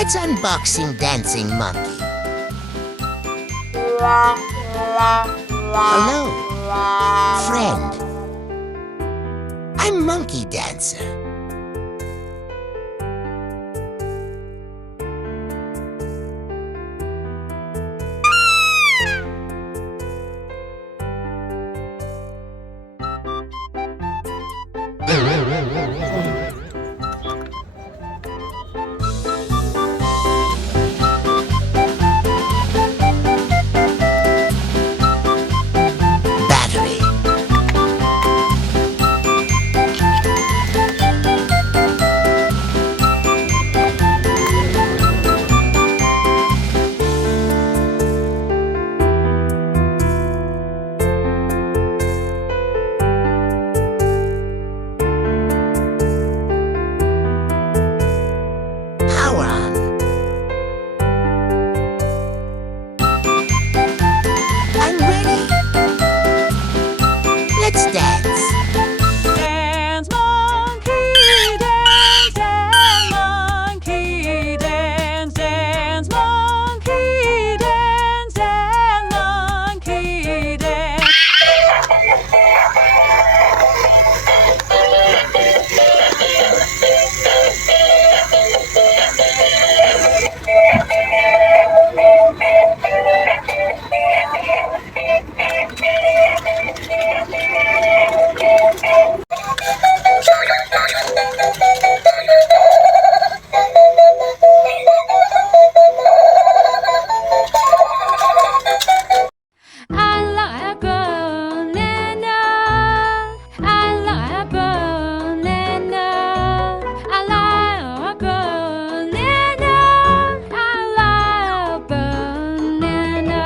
Let's unboxing dancing monkey. Hello, friend. I'm Monkey Dancer. Battery. Power on. I'm ready. Let's dance. Dance, monkey, dance, dance, monkey, dance, dance, monkey, dance, dance, monkey, dance. I like a banana. I like a banana. I like a banana. I like a banana.